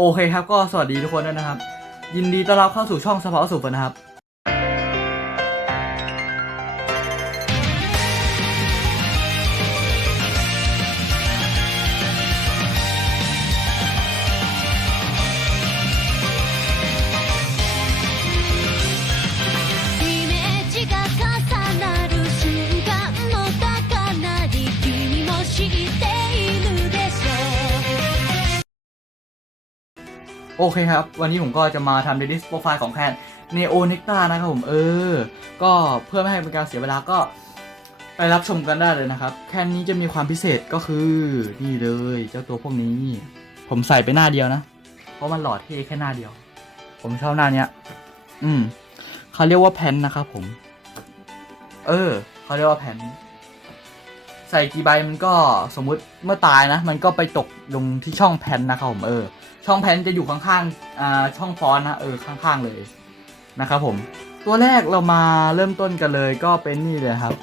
โอเคครับก็สวัสดีทุกคนด้วยนะครับ ยินดีต้อนรับเข้าสู่ช่องสปอตสุขนะครับ โอเคครับ วันนี้ผมก็จะมาทำ Redis Profile ของแคน Neo Nectar นะครับผมเออ ก็เพื่อไม่ให้เป็นการเสียเวลาก็ไปรับชมกันได้เลยนะครับ แคนนี้จะมีความพิเศษก็คือนี่เลยเจ้าตัวพวกนี้ ผมใส่ไปหน้าเดียวนะ เพราะมันหล่อเท่แค่หน้าเดียว ผมชอบหน้าเนี้ย อืมเขาเรียกว่าแพนนะครับผม เออเขาเรียกว่าแพนใส่กี่ใบมันก็สมมุติเมื่อตายนะ มันก็ไปตกลงที่ช่องแพนนะครับผมเออ ช่องแพนจะอยู่ข้างๆอ่าช่องฟอนต์นะเออข้างๆเลยนะครับผม ตัวแรกเรามาเริ่มต้นกันเลยก็เป็นนี่เลยครับ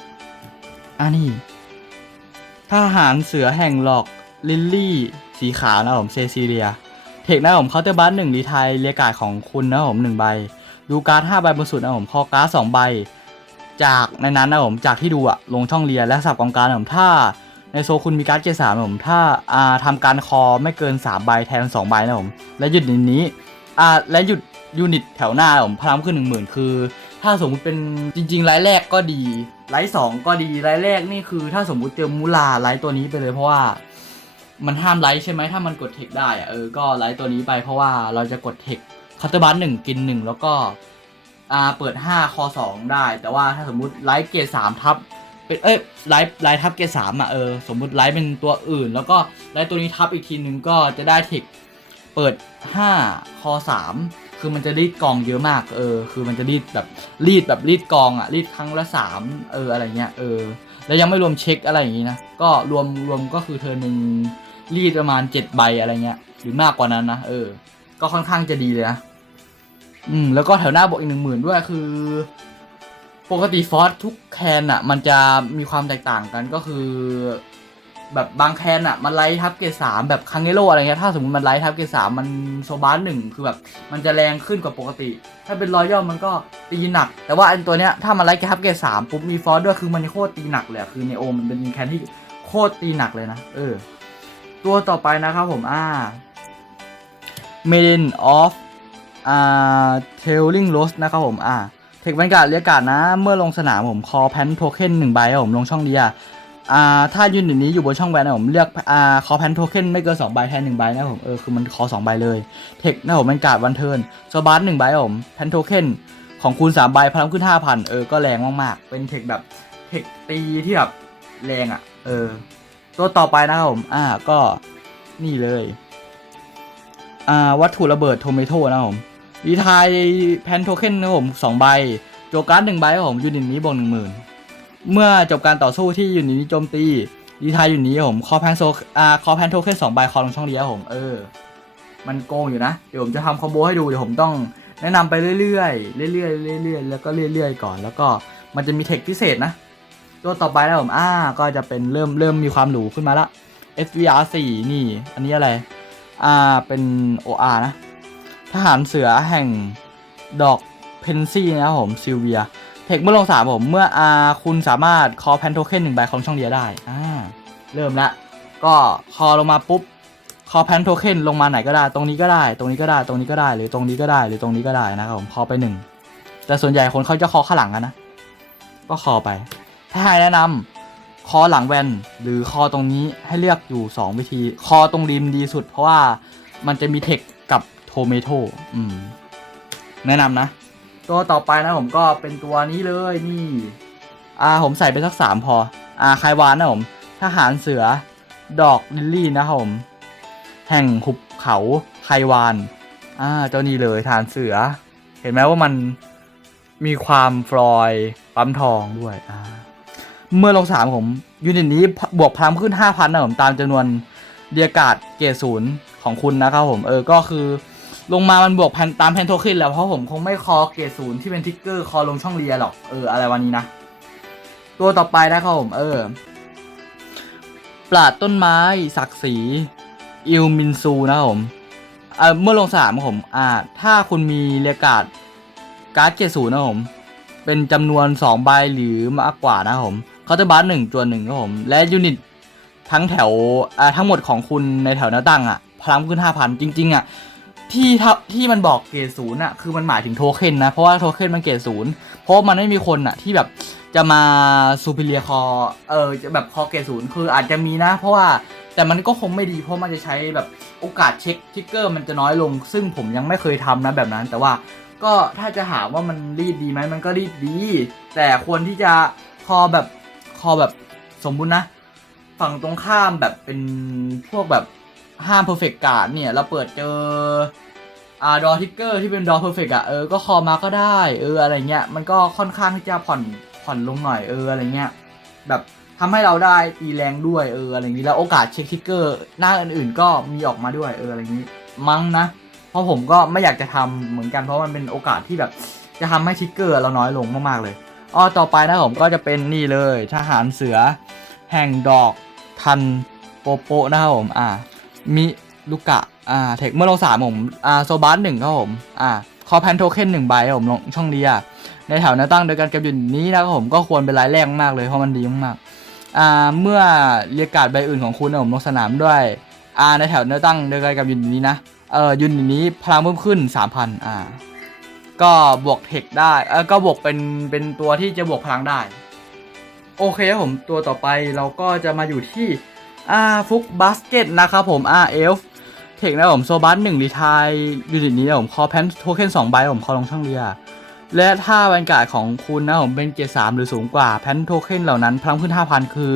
อ่านี่ทหารเสือแห่งหลอกลิลลี่ สีขาวนะผมเซซิเลีย เทคนะผมเคาน์เตอร์บัสหนึ่งรีไทยเรียกาดของคุณนะผมหนึ่งใบ ดูการ์ดห้าใบบนสุดนะผมคอการ์ดสองใบ จากในนั้นนะผมจากที่ดูอะลงช่องเรียนและสับกองการนะผมถ้า ในโซคุณมีการ์ดเกรดสามนะผม ถ้าอ่าทำการคอไม่เกิน3ใบแทน2ใบนะผม และหยุดในนี้อ่าและหยุดยูนิตแถวหน้าผมพลังขึ้น1 0,000 คือ ถ้าสมมุติเป็นจริงๆไลท์แรกก็ดีไลท์สองก็ดีไลท์แรกนี่คือ ถ้าสมมุติเจอมูลาไลท์ตัวนี้ไปเลยเพราะว่ามันห้ามไลท์ใช่ไหมถ้ามันกดเทคได้อะเออก็ไลท์ตัวนี้ไปเพราะว่าเราจะกดเทคคัตเตอร์บัสหนึ่งกินหนึ่งแล้วก็อ่าเปิด 5 คอ 2 ได้ แต่ว่าถ้าสมมุติไลท์เกรดสามทับ เป็นเอ้ยไลฟ์ไลฟ์ทับเกสามอะเออสมมุติไลฟ์เป็นตัวอื่น แล้วก็ไลฟ์ตัวนี้ทับอีกทีนึงก็จะได้เทคเปิด 5 คอ 3 คือมันจะรีดกองเยอะมากเออคือมันจะรีดแบบรีดแบบรีดกองอะรีดครั้งละ 3 เอออะไรเงี้ยเออแล้วยังไม่รวมเช็คอะไรอย่างงี้นะก็รวมรวมก็คือเธอหนึ่งรีดประมาณ 7 ใบอะไรเงี้ยหรือมากกว่านั้นนะเออ ก็ค่อนข้างจะดีเลยนะอืมแล้วก็แถวหน้าบวกอีกหนึ่งหมื่นด้วยคือ ปกติฟอสทุกแคนอะมันจะมีความแตกต่างกันก็คือ แบบบางแคนอะมันไลท์ทับเกรดสามแบบคังเกโรอะไรเงี้ยถ้าสมมติมันไลท์ทับเกรดสามมันโซบาร์หนึ่งคือแบบมันจะแรงขึ้นกว่าปกติ ถ้าเป็นรอยย่อมันก็ตีหนัก แต่ว่าอันตัวเนี้ยถ้ามันไลท์ทับเกรดสามปุ๊บมีฟอสด้วยคือมันโคตรตีหนักเลยคือในโอมมันเป็นแคนที่โคตรตีหนักเลยนะเออ ตัวต่อไปนะครับผมอ่า m a i d e n of อ่า Tailing Rose นะครับผมอ่า ทคบรรยากาศเรียกการดนะ เมื่อลงสนามผมคอแพนโทเค็นหนึ่งใบผมลงช่องเดียอ่าถ้ายูนิตนี้อยู่บนช่องแวนนะผมเลือกอ่าคอแพนโทเค็นไม่เกินสองใบแทนหนึ่งใบนะผมเออคือมันคอสองใบเลยเทคนะผมบรรยากาศวันเทิร์นโซบาร์หนึ่งใบครับผมแพนโทเค็นของคูณสามใบพลังขึ้นห้าพันเออก็แรงมากๆ เป็นเทคแบบเทคตีที่แบบแรงอะ เออ ตัวต่อไปนะครับผมอ่าก็นี่เลยอ่าวัตถุระเบิดโทเมโตนะครับผม รีไทายแพนโทเค็นนะผมสองใบโจการ์ดหนึ่งใบครับผมยูนิตนี้บวกหนึ่งหมื่นเมื่อจบการต่อสู้ที่ยูนิตนี้โจมตีรีไทายยูนิตนี้ผมคอแพนโซอ่าคอแพนโทเค็นสองใบคอลงช่องเดียวผมเออ มันโกงอยู่นะ เดี๋ยวผมจะทำคอมโบให้ดูเดี๋ยวผมต้องแนะนำไปเรื่อยๆเรื่อยๆเรื่อยๆแล้วก็เรื่อยๆก่อน แล้วก็มันจะมีเทคพิเศษนะ ตัวต่อไปนะผมอ่าก็จะเป็นเริ่มเริ่มมีความหรูขึ้นมาละ SVR 4นี่ อันนี้อะไร อ่าเป็น OR นะ ทหารเสือแห่งดอกเพนซี่นะครับผมซิลเวีย เทคเมื่อลงสามผมเมื่ออาคุณสามารถคอแพนโทเค็นหนึ่งใบของช่องเดียได้อ่าเริ่มละก็คอลงมาปุ๊บคอแพนโทเค็นลงมาไหนก็ได้ ตรงนี้ก็ได้ ตรงนี้ก็ได้ตรงนี้ก็ได้ หรือตรงนี้ก็ได้ หรือตรงนี้ก็ได้นะครับผมคอไปหนึ่งแต่ส่วนใหญ่คนเขาจะคอข้างหลังกันนะ ก็คอไป ถ้าให้แนะนำคอหลังแวนหรือคอตรงนี้ให้เลือกอยู่ 2 วิธี คอตรงริมดีสุด เพราะว่ามันจะมีเทค เมโตอืม แนะนำนะ ตัวต่อไปนะผมก็เป็นตัวนี้เลยนี่ อ่าผมใส่ไปสักสามพอ อ่าคายวานนะผมทหารเสือดอกลิลลี่นะครับผม แห่งหุบเขาไควาน อ่า เจ้านี้เลยทหารเสือ เห็นไหมว่ามันมีความฟลอยด์ปั๊มทองด้วย อ่า เมื่อลงสามผมยูนิตนี้บวกพลังขึ้น 5,000นะผมตามจำนวนเดียกาดเกรดศูนย์ของคุณนะครับผม เออ ก็คือ ลงมามันบวกแพนตามแพนโทเค็นแล้วเพราะผมคงไม่คอเกรดศูนย์ที่เป็นทิกเกอร์คอลงช่องเรียหรอกเอออะไรวันนี้นะ ตัวต่อไปนะครับผม เออ ปราดต้นไม้ศักดิ์ศรีอิลมินซูนะครับผมเออเมื่อลงสนามผม อ่า ถ้าคุณมีเรียกการ์ดการ์ดเกรดศูนย์นะผมเป็นจำนวน2ใบหรือมากกว่านะผมเคาน์เตอร์บัสหนึ่งตัวหนึ่งครับผม และยูนิตทั้งแถวอ่าทั้งหมดของคุณในแถวหน้าตั้งอะพลังขึ้น 5,000 จริง ๆ อะ ที่ทาที่มันบอกเกรดศูนย์อะคือมันหมายถึงโทเค็นนะ เพราะว่าโทเค็นมันเกรดศูนย์เพราะมันไม่มีคนอะที่แบบจะมาซูเปอร์เรียคอเออจะแบบคอเกรดศูนย์คืออาจจะมีนะ เพราะว่าแต่มันก็คงไม่ดีเพราะมันจะใช้แบบโอกาสเช็คทิกเกอร์มันจะน้อยลง ซึ่งผมยังไม่เคยทำนะแบบนั้น แต่ว่าก็ถ้าจะถามว่ามันรีดดีไหมมันก็รีดดี แต่ควรที่จะคอแบบคอแบบสมมุตินะ ฝั่งตรงข้ามแบบเป็นพวกแบบ ห้ามเพอร์เฟกต์การ์ดเนี่ย เราเปิดเจออ่าดอทิกเกอร์ที่เป็นดอเพอร์เฟกต์อะเออ ก็คอมาก็ได้ เออ อะไรเงี้ย มันก็ค่อนข้างที่จะผ่อน ผ่อนลงหน่อย เออ อะไรเงี้ย แบบทำให้เราได้ตีแรงด้วย เออ อะไรอย่างนี้ แล้วโอกาสเช็คทิกเกอร์หน้าอื่นๆ ก็มีออกมาด้วย เออ อะไรอย่างนี้ มั้งนะ เพราะผมก็ไม่อยากจะทำเหมือนกัน เพราะมันเป็นโอกาสที่แบบ จะทำให้ทิกเกอร์เราน้อยลงมากๆเลยอ๋อต่อไปนะผมก็จะเป็นนี่เลย ทหารเสือ แห่งดอกทันโปโปนะครับผม อ่า มิลูกะ อ่า เทคเมื่อลงสามผม อ่า โซบัสหนึ่งครับผม อ่า คอแพนโทเค็นหนึ่งใบครับผมลงช่องเรียในแถวหน้าตั้งโดยการเก็บอยู่นี้นะครับผมก็ควรเป็นรายแรกมากเลยเพราะมันดีมากๆ อ่า เมื่อเรียกการ์ดใบอื่นของคุณนะผมลงสนามด้วย อ่า ในแถวหน้าตั้งโดยการเก็บอยู่นี้นะ เออยูนิตนี้พลังเพิ่มขึ้นสามพันอ่า ก็บวกเทคได้ เออก็บวกเป็น เป็นตัวที่จะบวกพลังได้ โอเคครับผม ตัวต่อไปเราก็จะมาอยู่ที่ อ่าฟุกบาสเกตนะครับผมอ่าเอลฟ์เทคนะผมโซบัสหนึ่งรีทายยูนิตนี้นะผมคอแพนโทเค็นสองใบผมคอลงช่องเรียและถ้าบรรยากาศของคุณนะผมเป็นเกรดสามหรือสูงกว่าแพนโทเค็นเหล่านั้นพลังขึ้น5,000คือ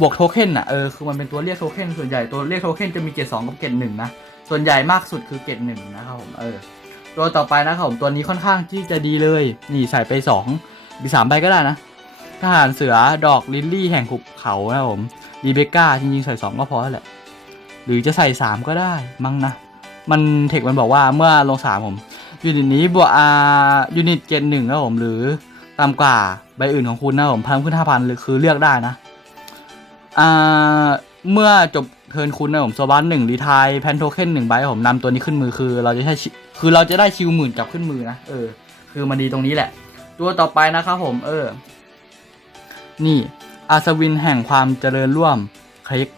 บวกโทเค็นอะเออคือมันเป็นตัวเรียกโทเค็นส่วนใหญ่ตัวเรียกโทเค็นจะมีเกรดสองกับเกรดหนึ่งนะส่วนใหญ่มากสุดคือเกรดหนึ่งนะครับผมเออตัวต่อไปนะครับผมตัวนี้ค่อนข้างที่จะดีเลยนี่ใส่ไป2มีสามใบก็ได้นะทหารเสือดอกลิลลี่แห่งหุบเขานะครับผม รีเบคก้าจริงๆใส่สองก็พอแล้วหละ หรือจะใส่สามก็ได้มั้งนะ มันเทคมันบอกว่าเมื่อลงสามผมยูนิตนี้บวกอายูนิตเกณฑ์หนึ่งนะครับผมหรือต่ำกว่าใบอื่นของคุณนะผมเพิ่มขึ้นห้าพันหรือคือเลือกได้นะอ่าเมื่อจบเทิร์นคุณนะผมโซบัสหนึ่งรีทายแพนโทเค็นหนึ่งใบผมนำตัวนี้ขึ้นมือคือ เราจะใช้คือเราจะได้ชิวหมื่นกลับขึ้นมือนะเออ คือมันดีตรงนี้แหละ ตัวต่อไปนะครับผม เออ นี่ อาสวินแห่งความเจริญร่วม คลิก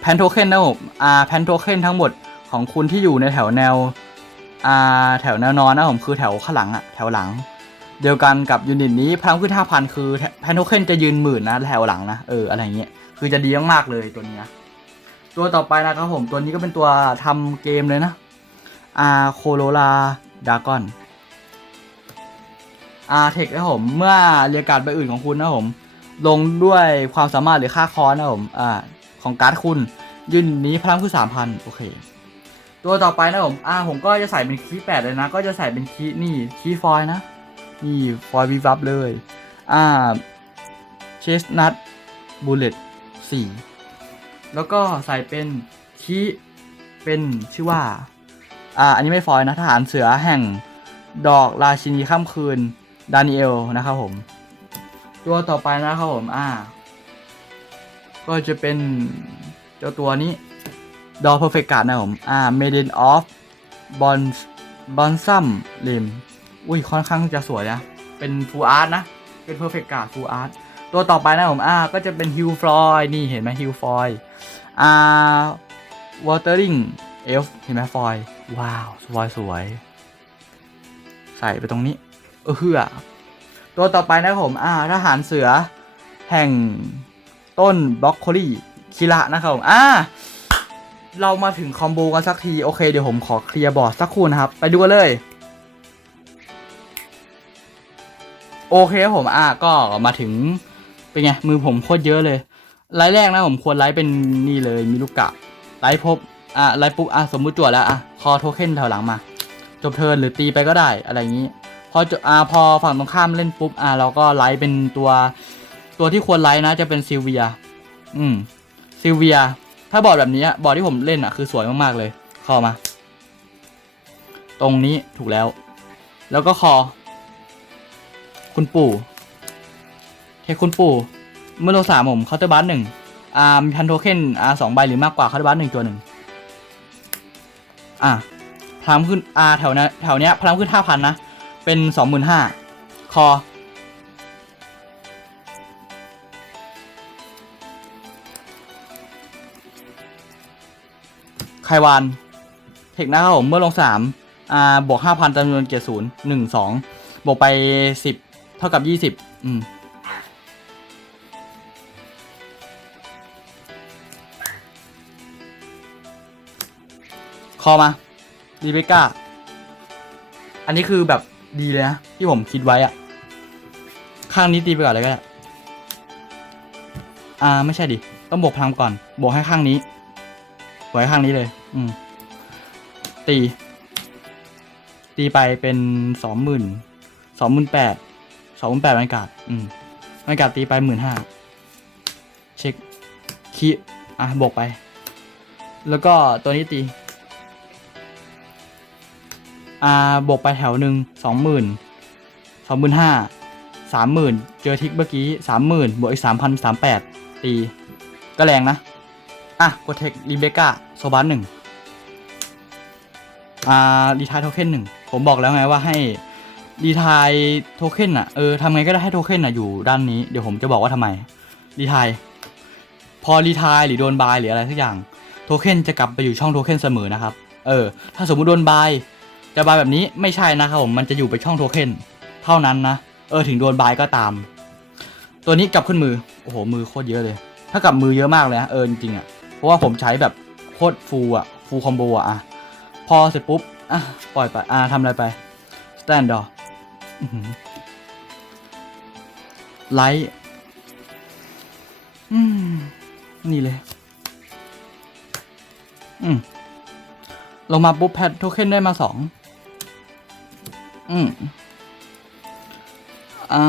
แพนโทเค็นนะผมอ่าแพนโทเค็นทั้งหมดของคุณที่อยู่ในแถวแนวอ่าแถวแนวนอนนะผมคือแถวข้างหลังอะแถวหลัง เดียวกันกับยูนิตนี้พลังขึ้นห้าพันคือแพนโทเค็นจะยืนหมื่นนะแถวหลังนะเอออะไรเงี้ยคือจะดีมากๆเลยตัวนี้นะตัวต่อไปนะครับผมตัวนี้ก็เป็นตัวทำเกมเลยนะอาโคโรลาดากอนอาเทคนะผม เมื่อเรียกการ์ดใบอื่นของคุณนะผม ลงด้วยความสามารถหรือค่าคอร์สนะผมอ่าของการ์ดคุณยืนนี้พลังคือสามพันโอเค ตัวต่อไปนะผมอ่าผมก็จะใส่เป็นคีย์แปดเลยนะ ก็จะใส่เป็นคีย์นี่คีย์ฟอยนะนี่ฟอยวิบวับเลยอ่าเชสนัทบูเลตสี่แล้วก็ใส่เป็นคีย์เป็นชื่อว่าอ่าอันนี้ไม่ฟอยนะทหารเสือแห่งดอกราชินีค่ำคืนดานิเอลนะครับผม ตัวต่อไปนะครับผมอ่า ก็จะเป็นเจ้าตัวนี้ดอเพอร์เฟกการ์นะครับผม อ่า Maiden of Bon b o n s u m Lim อุ้ยค่อนข้างจะสวยนะ เป็น Full Art นะ เป็น Perfect Card Full Art ตัวต่อไปนะครับผม อ่า ก็จะเป็น Hugh Floyd นี่เห็นไหม Hugh Floyd อ่า Watering Elf เห็นไหมฟอย ว้าว สวยสวย ใส่ไปตรงนี้ เออเฮือ ตัวต่อไปนะครับผมอ่าทหารเสือ แห่งต้นบล็อกโคลี่คิระนะครับผมอ่าเรามาถึงคอมโบกันสักที โอเคเดี๋ยวผมขอเคลียร์บอร์ดสักครู่นะครับ ไปดูกันเลย โอเคครับผมอ่าก็มาถึง เป็นไง มือผมโคตรเยอะเลย ไลฟ์แรกนะผมควรไลฟ์เป็นนี่เลยมีลูกกะ ไลฟ์พบ อ่าไลฟ์ปุ๊บอะสมมุติจวดแล้วอะคอโทเค็นแถวหลังมา จบเทิร์นหรือตีไปก็ได้อะไรอย่างนี้ พออ่าพอฝั่งตรงข้ามเล่นปุ๊บอ่าเราก็ไลฟ์เป็นตัวตัวที่ควรไลฟ์นะจะเป็นซิลเวีย อืมซิลเวีย ถ้าบอร์ดแบบนี้บอร์ดที่ผมเล่นอะคือสวยมากๆเลยเข้ามา ตรงนี้ถูกแล้ว แล้วก็คอ คุณปู่เทคคุณปู่ เมื่อโลสามผมเคาน์เตอร์บัสหนึ่งอ่ามีพันโทเค็นอ่าสองใบหรือมากกว่าเคาน์เตอร์บัสหนึ่งตัวหนึ่งอะพลังขึ้นอ่าแถวนะแถวเนี้ยพลังขึ้นห้าพันนะ เป็นสองหมื่นห้าคอไควาน เทคนะครับผมเมื่อลงสามอ่าบวกห้าพันจำนวนเกียรศูนย์หนึ่งสองบวกไปสิบเท่ากับยี่สิบอืมคอมารีเบก้า อันนี้คือแบบ ดีเลยนะที่ผมคิดไว้อะข้างนี้ตีไปก่อนเลยก็ได้อ่าไม่ใช่ดิต้องบวกพลังก่อนบวกให้ข้างนี้บวกให้ข้างนี้เลย อืม ตี ตีไปเป็นสองหมื่นสองหมื่นแปดสองหมื่นแปดบรรยากาศอืมบรรยากาศตีไปหมื่นห้าเช็คคีอะบวกไป แล้วก็ตัวนี้ตี อ่าบวกไปแถวหนึ่งสองหมื่นสองหมื่นห้าสามหมื่นเจอทิกเมื่อกี้สามหมื่นบวกอีกสามพันสามแปดตี ก็แรงนะ อะกดเทครีเบก้าโซบัสหนึ่งอ่ารีทายโทเค็นหนึ่งผมบอกแล้วไงว่าให้รีทายโทเค็นอะเออทำไงก็ได้ให้โทเค็นอะอยู่ด้านนี้เดี๋ยวผมจะบอกว่าทำไมรีทายพอรีทายหรือโดนบายหรืออะไรสักอย่างโทเค็นจะกลับไปอยู่ช่องโทเค็นเสมอนะครับ เออ ถ้าสมมุติโดนบาย จะบายแบบนี้ไม่ใช่นะครับผมมันจะอยู่ไปช่องโทเค็นเท่านั้นนะเออถึงโดนบายก็ตาม ตัวนี้กลับขึ้นมือโอ้โหมือโคตรเยอะเลย ถ้ากลับมือเยอะมากเลยนะเออจริงๆอะเพราะว่าผมใช้แบบโคตรฟูอะฟูคอมโบอะอะพอเสร็จปุ๊บอะปล่อยไปอะทำอะไรไปสแตนดอร์ไลท์อืมนี่เลย อืมลงมาปุ๊บแพทโทเค็นได้มาสอง อืมอ่า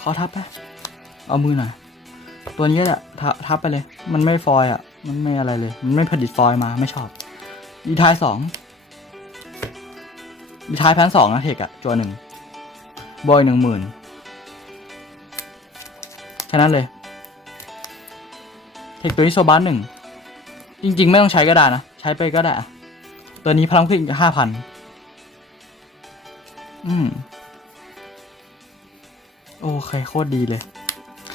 ขอทับไปเอามือหน่อยตัวนี้แหละทบทับไปเลย มันไม่ฟอยอะ มันไม่อะไรเลย มันไม่ผลิตฟอยมาไม่ชอบดีทายสองดีทายแพนสองนะเทคอะจัวหนึ่งบอยหนึ่งหมื่นแค่นั้นเลย เทคตัวนี้โซบัสหนึ่งจริง ๆ ไม่ต้องใช้ก็ได้นะ ใช้ไปก็ได้ ตัวนี้พลังขึ้นห้าพัน อืม โอเคโคตรดีเลย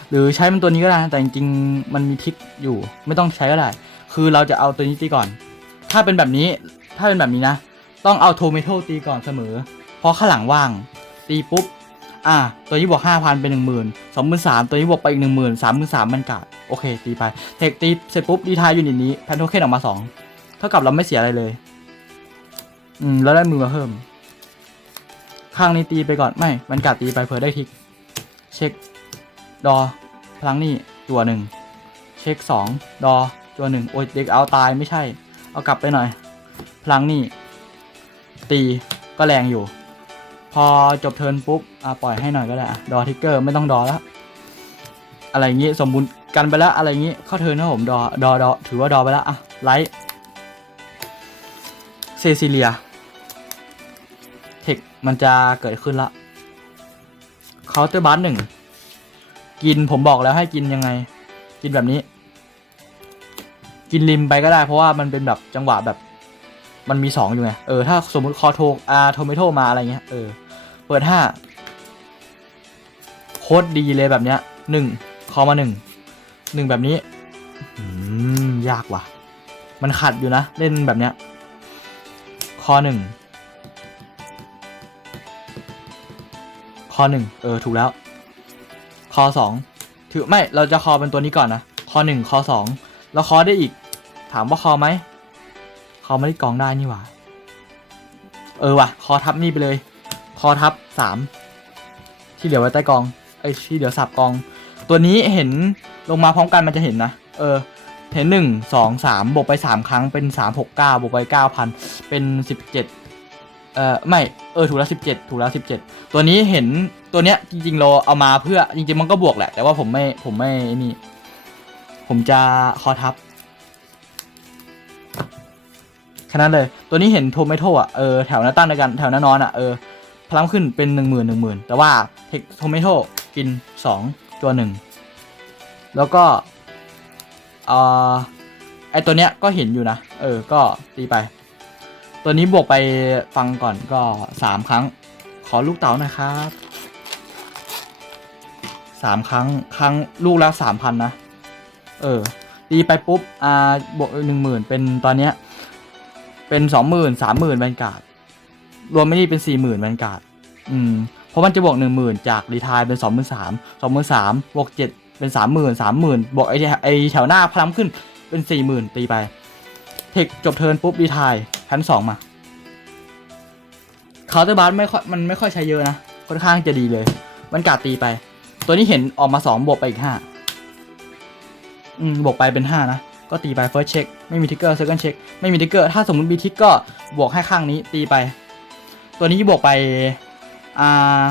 หรือใช้มันตัวนี้ก็ได้แต่จริงๆมันมีทริกอยู่ ไม่ต้องใช้ก็ได้ คือเราจะเอาตัวนี้ตีก่อน ถ้าเป็นแบบนี้ ถ้าเป็นแบบนี้นะ ต้องเอาโทเมโตตีก่อนเสมอ เพราะข้างหลังว่าง ตีปุ๊บ อ่าตัวนี้บวกห้าพันเป็นหนึ่งหมื่นสองหมื่นสามตัวนี้บวกไปอีกหนึ่งหมื่นสามหมื่นสามมันกาดโอเค ตีไป เทคตีเสร็จปุ๊บดีทายยูนิตนี้แพนโทเคนออกมาสองเท่ากับเราไม่เสียอะไรเลย อืม แล้วได้มือมาเพิ่ม ข้างนี้ตีไปก่อนไม่มันกาดตีไปเผื่อได้ทิก เช็ค ดอ พลังนี่ตัวหนึ่งเช็คสองดอ ตัวหนึ่งโอ้ยเด็กเอาตายไม่ใช่ เอากลับไปหน่อย พลังนี่ตีก็แรงอยู่ พอจบเทิร์นปุ๊บอะปล่อยให้หน่อยก็ได้ดอทิกเกอร์ไม่ต้องดอแล้วอะไรอย่างงี้สมบูรณ์กันไปแล้วอะไรอย่างงี้เข้าเทิร์นนะผมดอดอดอถือว่าดอไปแล้วอะไลท์เซซิเลีย มันจะเกิดขึ้นละเคาน์เตอร์บัสหนึ่งกินผมบอกแล้วให้กินยังไง กินแบบนี้ กินริมไปก็ได้ เพราะว่ามันเป็นแบบจังหวะแบบ มันมีสองอยู่ไงเออถ้าสมมติคอโทอาโทเมโตมาอะไรเงี้ยเออเปิดห้าโคตรดีเลยแบบเนี้ยหนึ่งคอมาหนึ่งหนึ่งแบบนี้ยากว่ะ มันขัดอยู่นะ เล่นแบบเนี้ย คอหนึ่ง คอหนึ่งเออถูกแล้วคอสองถือไม่เราจะคอเป็นตัวนี้ก่อนนะคอหนึ่งคอสองแล้วคอได้อีก ถามว่าคอไหมคอไม่ได้กองได้นี่หว่า เออว่ะ คอทับนี่ไปเลย คอทับสามที่เหลือไว้ใต้กองไอ้ที่เหลือสับกอง ตัวนี้เห็นลงมาพร้อมกันมันจะเห็นนะเออเห็นหนึ่งสองสามบวกไปสามครั้งเป็นสามหกเก้าบวกไปเก้าพันเป็นสิบเจ็ด เออไม่เออถูกแล้วสิบเจ็ดถูกแล้วสิบเจ็ดตัวนี้เห็นตัวเนี้ยจริงๆเราเอามาเพื่อจริงๆมันก็บวกแหละ แต่ว่าผมไม่ผมไม่นี่ ผมจะคอทับแค่นั้นเลย ตัวนี้เห็นโทเมโตอะเออแถวหน้าตั้งในกันแถวหน้านอนอะเออพลังขึ้นเป็นหนึ่งหมื่นหนึ่งหมื่นแต่ว่าเทคโทเมโตกินสองตัวหนึ่งแล้วก็เอ่อไอตัวเนี้ยก็เห็นอยู่นะ เออ ก็ตีไป ตัวนี้บวกไปฟังก่อนก็สามครั้ง ขอลูกเต๋านะครับสามครั้งครั้งลูกละสามพันนะ เออตีไปปุ๊บอ่าบวกหนึ่งหมื่นเป็นตอนเนี้ยเป็นสองหมื่นสามหมื่นแวนการ์ดรวมไม่นี่เป็นสี่หมื่นแวนการ์ดอืมเพราะมันจะบวกหนึ่งหมื่นจากรีทายเป็นสองหมื่นสามสองหมื่นสามบวกเจ็ดเป็นสามหมื่นสามหมื่นบวกไอ้ไอ้แถวหน้าพลัมขึ้นเป็นสี่หมื่นตีไป เทคจบเทิร์นปุ๊บรีทาย พันสองมาคาน์เตอร์บาร์ไม่ค่อยมันไม่ค่อยใช้เยอะนะ ค่อนข้างจะดีเลย มันกาดตีไป ตัวนี้เห็นออกมาสองบวกไปอีกห้าอืมบวกไปเป็นห้านะ ก็ตีไปเฟิร์สเช็คไม่มีทิกเกอร์เซคันด์เช็คไม่มีทิกเกอร์ ถ้าสมมติมีทิกก็บวกให้ข้างนี้ตีไป ตัวนี้บวกไป อ่า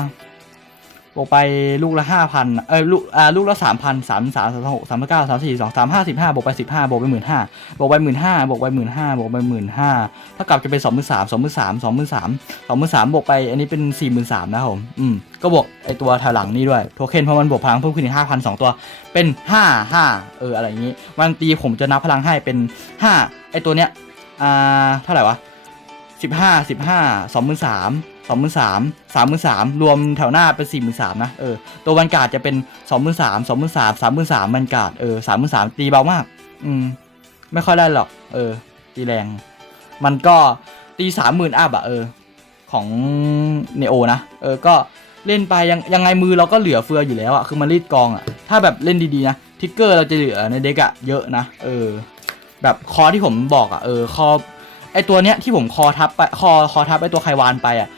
บวกไปลูกละห้าพันเออลูกอ่าลูกละสามพันสามสามสามหกสามเก้าสามสี่สองสามห้าสิบห้าบวกไปสิบห้าบวกไปหมื่นห้าบวกไปหมื่นห้าบวกไปหมื่นห้าบวกไปหมื่นห้าเท่ากับจะเป็นสองหมื่นสามสองหมื่นสามสองหมื่นสามสองหมื่นสามบวกไปอันนี้เป็นสี่หมื่นสามนะครับผมอืมก็บวกไอตัวแถวหลังนี่ด้วยโทเค็นเพราะมันบวกพลังเพิ่มขึ้นอีกห้าพันสองตัวเป็นห้าห้าเอออะไรอย่างนี้วันตีผมจะนับพลังให้เป็นห้าไอตัวเนี้ยอ่าเท่าไหร่วะสิบห้าสิบห้าสองหมื่นสาม สองหมื่นสามสามหมื่นสามรวมแถวหน้าเป็นสี่หมื่นสามนะเออตัววันการ์ดจะเป็นสองหมื่นสามสองหมื่นสามสามหมื่นสามวันการ์ดเออสามหมื่นสามตีเบามาก อืม ไม่ค่อยได้หรอก เออ ตีแรง มันก็ตีสามหมื่นอัพอะเออ ของเนโอนะเออก็เล่นไปยังยังไงมือเราก็เหลือเฟืออยู่แล้วอะคือมันรีดกองอะถ้าแบบเล่นดีๆนะทิกเกอร์เราจะเหลือในเด็กอะเยอะนะเออ แบบคอที่ผมบอกอะเออคอไอตัวเนี้ยที่ผมคอทับไปคอคอทับไอตัวไควานไปอะ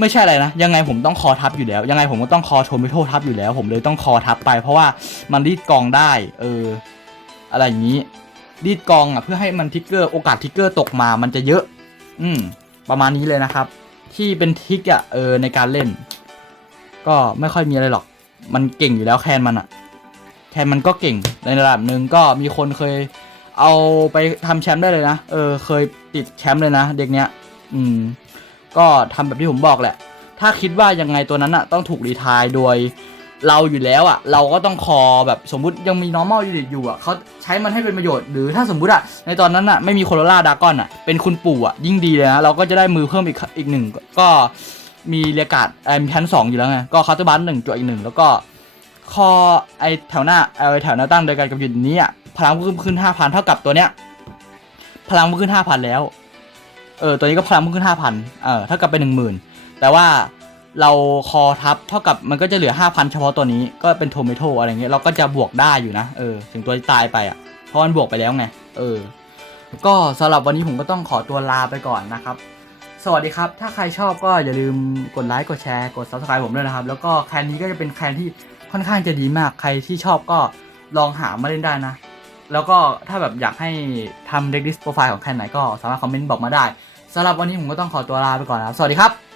ไม่ใช่อะไรนะ ยังไงผมต้องคอทับอยู่แล้ว ยังไงผมก็ต้องคอโทมิโททับอยู่แล้ว ผมเลยต้องคอทับไป เพราะว่ามันรีดกองได้ เออ อะไรอย่างนี้ รีดกองอะเพื่อให้มันทิกเกอร์โอกาสทิกเกอร์ตกมามันจะเยอะ อืม ประมาณนี้เลยนะครับ ที่เป็นทิกอะเออในการเล่น ก็ไม่ค่อยมีอะไรหรอก มันเก่งอยู่แล้วแคนมันอะ แคนมันก็เก่งในระดับหนึ่งก็มีคนเคย เอาไปทำแชมป์ได้เลยนะเออ เคยติดแชมป์เลยนะเด็กเนี้ย อืม ก็ทำแบบที่ผมบอกแหละ ถ้าคิดว่ายังไงตัวนั้นอะต้องถูกรีทายโดยเราอยู่แล้วอะเราก็ต้องคอแบบสมมุติยังมี normal unit อยู่อะเขาใช้มันให้เป็นประโยชน์ หรือถ้าสมมุติอะในตอนนั้นอะไม่มีโคโรล่าดากอนอะเป็นคุณปู่อะยิ่งดีเลยนะ เราก็จะได้มือเพิ่มอีกอีกหนึ่งก็มีเรียการ์ดไอ้ชั้นสองอยู่แล้วไง ก็คาร์ตบันหนึ่งจวดอีกหนึ่งแล้วก็คอไอแถวหน้าไอแถวหน้าตั้งโดยการกับยูนิตนี้อะพลังเพิ่มขึ้นห้าพันเท่ากับตัวเนี้ยพลังเพิ่มขึ้นห้าพันแล้ว เออตัวนี้ก็พลังเพิ่มขึ้นห้าพันเออเท่ากับเป็นหนึ่งหมื่นแต่ว่าเราคอทับเท่ากับมันก็จะเหลือห้าพันเฉพาะตัวนี้ก็เป็นโทเมโตอะไรเงี้ยเราก็จะบวกได้อยู่นะเออถึงตัวที่ตายไปอะเพราะมันบวกไปแล้วไงเออก็สำหรับวันนี้ผมก็ต้องขอตัวลาไปก่อนนะครับ สวัสดีครับ ถ้าใครชอบก็อย่าลืมกดไลค์กดแชร์กด subscribe ผมด้วยนะครับ แล้วก็แคนนี้ก็จะเป็นแคนที่ค่อนข้างจะดีมากใครที่ชอบก็ลองหามาเล่นได้นะ แล้วก็ถ้าแบบอยากให้ทำเด็กดิสโปรไฟล์ของแคนไหนก็สามารถคอมเมนต์บอกมาได้สำหรับวันนี้ผมก็ต้องขอตัวลาไปก่อนนะครับ สวัสดีครับ